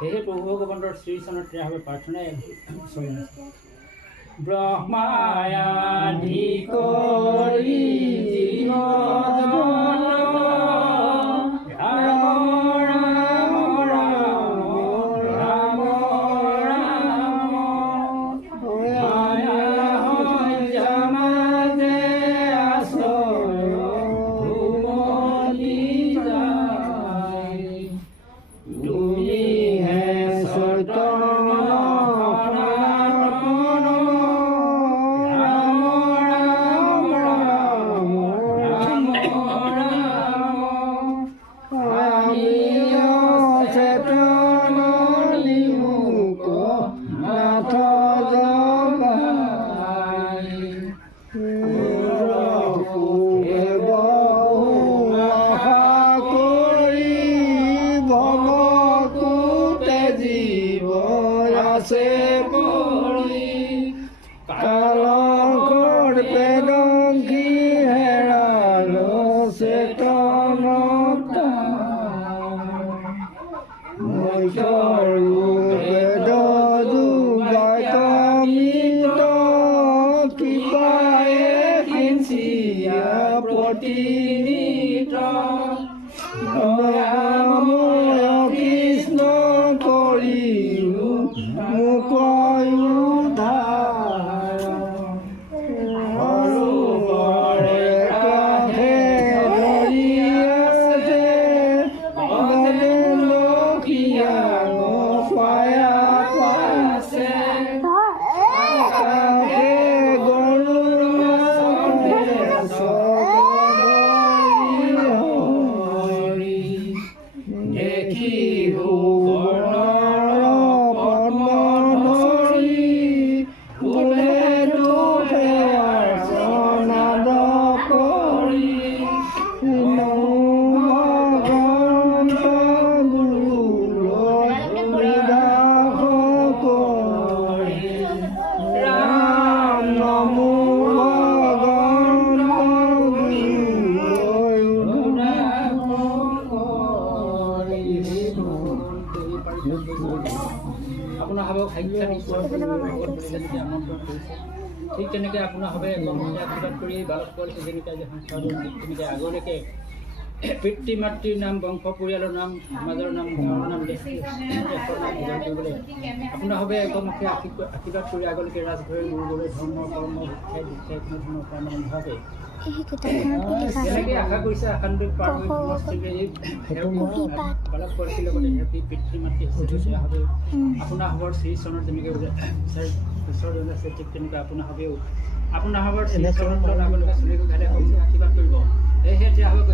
সেয়ে প্ৰভু ভগৱন্তৰ শ্ৰীচৰণত ক্ৰিয়াভাৱে প্ৰাৰ্থনাই চলি আছে। ব্ৰহ্মায়াধি কৰি জীৱ ঠিক তেনেকৈ আপোনাৰ হবে আশীৰ্বাদ কৰি বালকৰ যেনেকৈ তেনেকৈ আগলৈকে পিতৃ মাতৃৰ নাম, বংশ পৰিয়ালৰ নাম, সমাজৰ নাম, গাঁৱৰ নাম, দেশৰ নাম উজ্জ্বল কৰিবলৈ আপোনাৰ হবে একমুখে আশীৰ্বাদ কৰি আগলৈকে ৰাজঘৰে গুৰুবলৈ ধৰ্ম কৰ্ম শিক্ষাই দীক্ষাই কোনো ধৰণৰ কৰ্ম নোহোৱাকৈ যেনেকৈ আশা কৰিছে আশান্বিত পাৰ হৈ বালক পৰিছিল লগতে সিহঁতি পিতৃ মাতৃ হৈছে হবে আপোনাৰ হবৰ শ্ৰীচৰণত যেনেকৈ ঈশ্বৰ আছে ঠিক তেনেকৈ আপোনাৰ হবেও আপোনাৰ হবৰ শ্ৰীচৰণত আগলৈকে চলিব ঘালে হৈছে আশীৰ্বাদ কৰিব সেয়েহে এতিয়া হ'ব